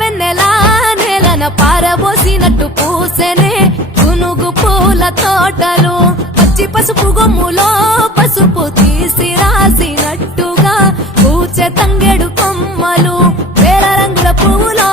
వెన్నెలా నేలన పారబోసినట్టు పూసెనే గునుగు పూల తోటలు పచ్చి పసుపు గొమ్ములో పసుపు తీసి రాసినట్టుగా పూచె తంగెడు కొమ్మలు వేల రంగుల పువ్వులో